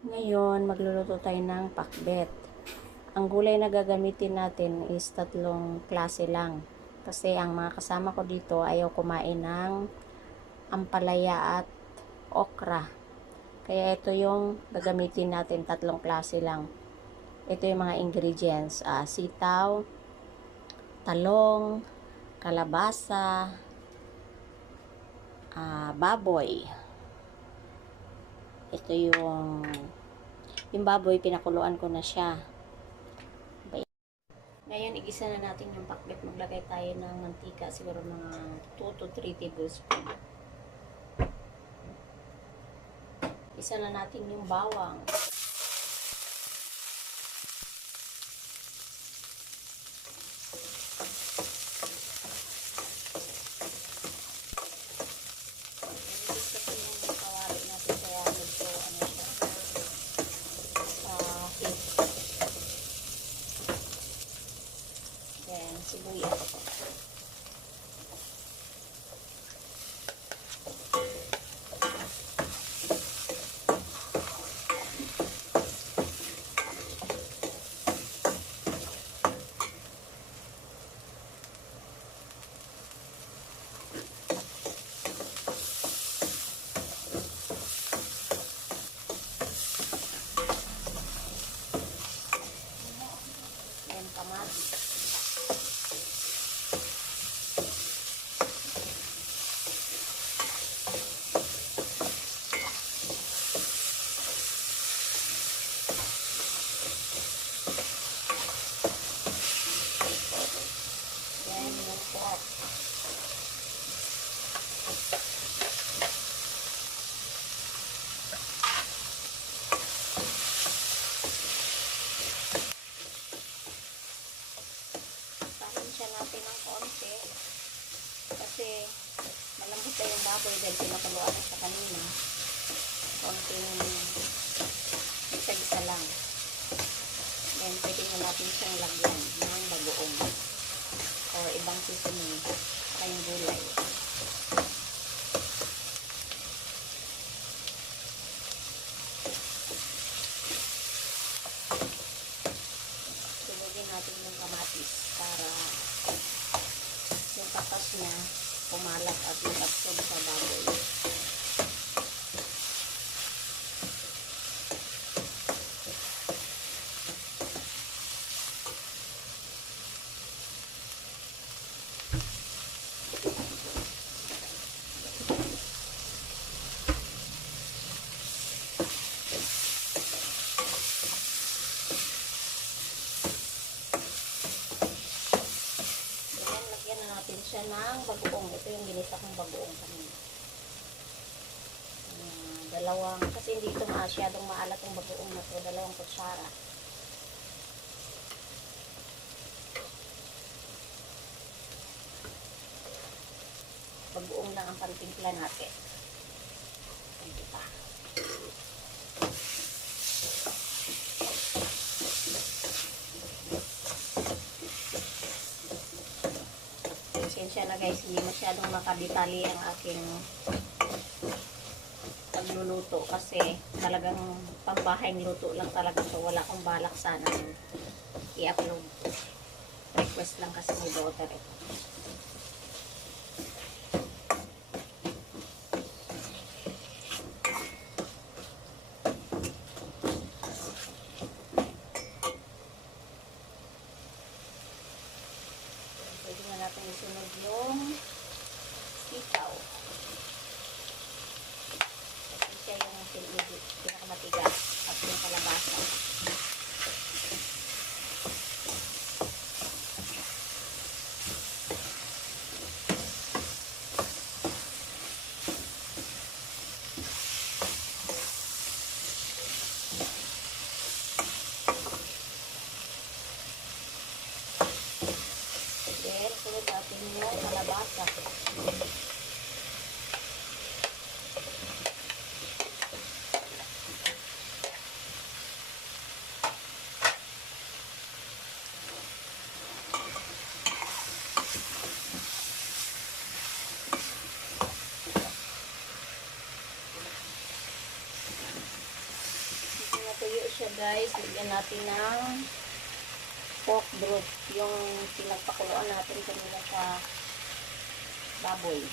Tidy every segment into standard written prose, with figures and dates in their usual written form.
Ngayon, magluluto tayo ng pakbet. Ang gulay na gagamitin natin is 3 klase lang. Kasi ang mga kasama ko dito ayaw kumain ng ampalaya at okra. Kaya ito yung gagamitin natin, 3 klase lang. Ito yung mga ingredients. Sitaw, talong, kalabasa, baboy. Ito yung baboy, pinakuluan ko na siya. Ngayon, igisa na natin yung pakbet. Maglagay tayo ng mantika, siguro mga 2 to 3 tablespoon. Isa na natin yung bawang. Sibuyas. Yan, kamatis. Siya natin ng konti kasi malambot na yung baboy dahil pinakuluan sa kanina. Konting isa-isa lang. Then pwede na natin siyang lagyan ng bagoong o ibang seasoning kayong gulay. Sunugin natin yung kamatis para yung katas niya pumalat at mag-absorb sa baboy. Siya ng bagoong. Ito yung ginisa kong bagoong kanina. Kasi hindi ito masyadong maalat yung bagoong na ito. 2 kutsara. Bagoong lang ang pantimpla natin. Ito pa. Pasensya na guys, hindi masyadong makadetali ang aking pagluluto kasi talagang pambahayang luto lang talaga ito. Wala akong balak sana i-upload. Request lang kasi may daughter ito. Pwede na natin isunod yung sitaw. Kasi siya yung pinakamatigas at yung kalabasa. siya guys, lagyan natin ng pork broth. Yung pinagpakuluan natin kanina sa baboy.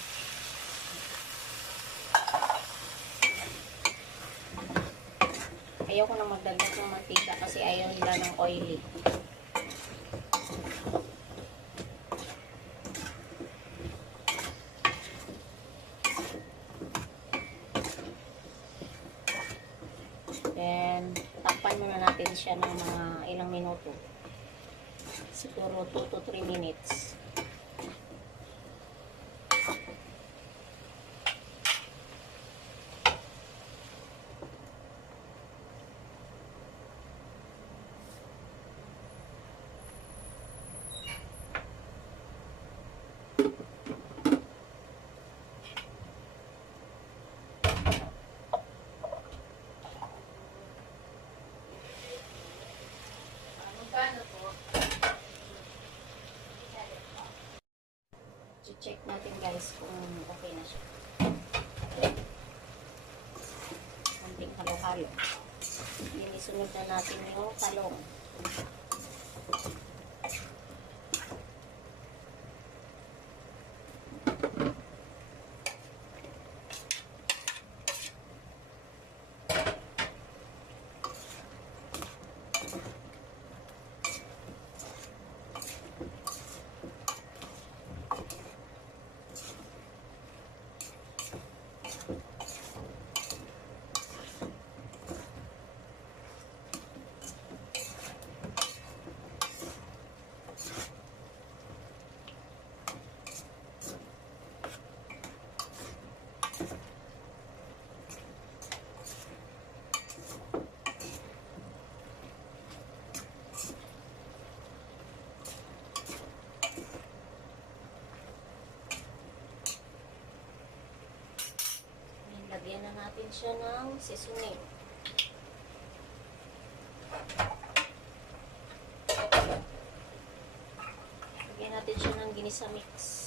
Ayaw ko nang magdagdag ng mantika kasi ayaw nila ng oily. Then, takpan muna natin siya ng mga ilang minuto. Siguro 2 to 3 minutes. Check natin guys kung okay na siya. Konting halo-halo. Inisunod na natin yung talong. Lagyan na natin siya ng seasoning. Lagyan natin siya ng ginisa mix.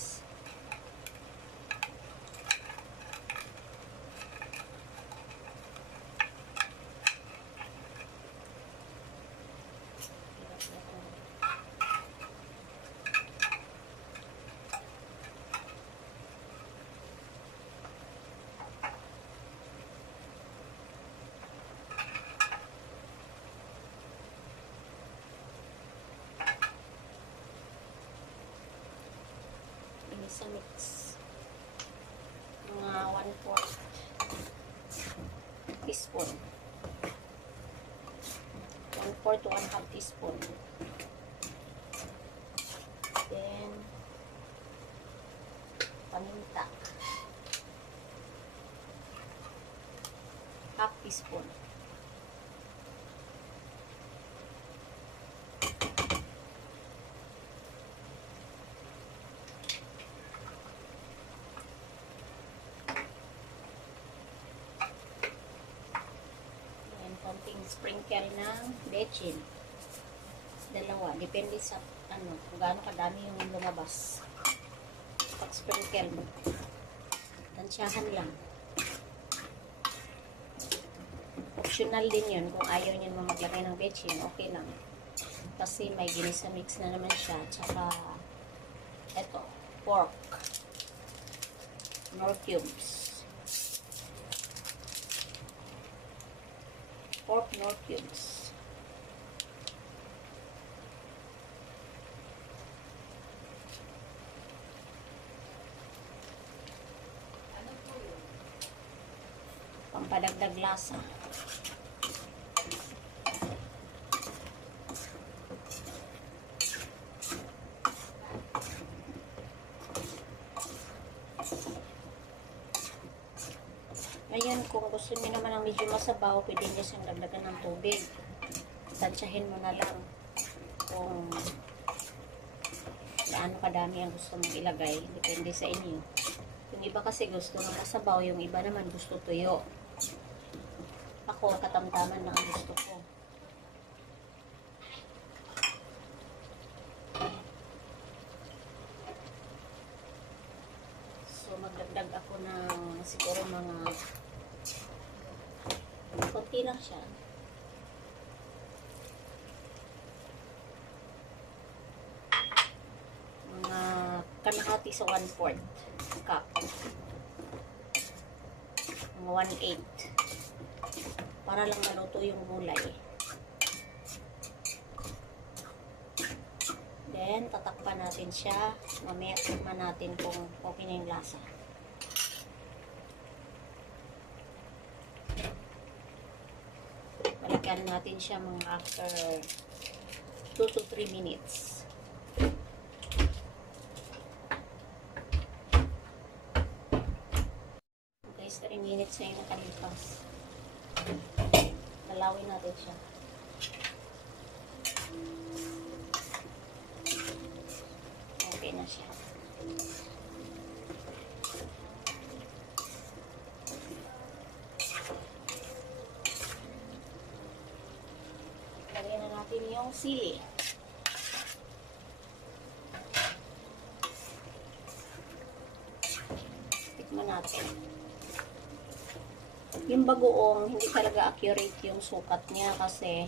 Sa mix. Mga 1/4 teaspoon. 1/4 to 1/2 teaspoon. Then, paminta. 1/2 teaspoon. Konting sprinkle ng bechin. 2. Depende sa kung gaano kadami yung lumabas. Pag sprinkle mo. Tansyahan lang. Optional din yun. Kung ayaw nyo maglagay ng bechin, okay lang. Kasi may ginisa mix na naman siya. Tsaka, eto, pork. Nor cubes. Pork nor cubes. Pampadagdag lasa. Ngayon, kung gusto niyo naman ng medyo masabaw, pwede niyo siyang dagdagan ng tubig. Tansyahin mo na lang kung gaano kadami ang gusto mong ilagay. Depende sa inyo. Yung iba kasi gusto ng masabaw, yung iba naman gusto tuyo. Ako, katamtaman lang ang gusto ko. So, magdagdag ako ng siguro mga konti lang siya. kalahati sa 1/4 cup. Mga 1/8. Para lang maluto yung gulay. Then, tatakpan natin siya. Mamaya tikman natin kung okay na yung lasa. Balikan natin siya mga after 2 to 3 minutes. Guys, 3 minutes na yung nakalipas. Kalawin natin siya. Okay na siya. Lagyan na natin yung sili. Tikman natin. Yung bagoong, hindi talaga accurate yung sukat niya kasi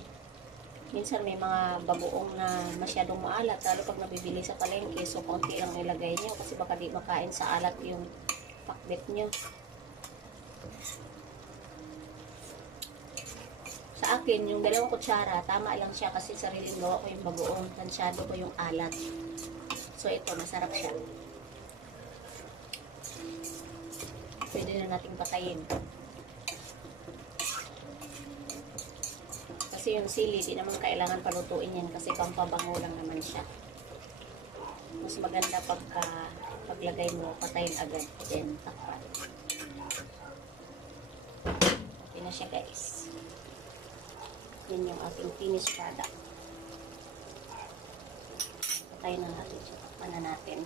minsan may mga bagoong na masyadong maalat, lalo pag nabibili sa palengke, so konti lang nilagay nyo kasi baka di makain sa alat yung pakbet nyo. Sa akin, yung 2 kutsara, tama lang siya kasi sariling gawa ko yung bagoong, tansyado ko yung alat. So ito, masarap siya. Pwede na nating patayin. Kasi yung sili, di naman kailangan palutuin yan kasi pampabango lang naman siya. Mas maganda paglagay mo, patayin agad. Then, takpan. Okay na siya guys. Yan yung ating finished product. Patayin na natin siya. Takpan na natin.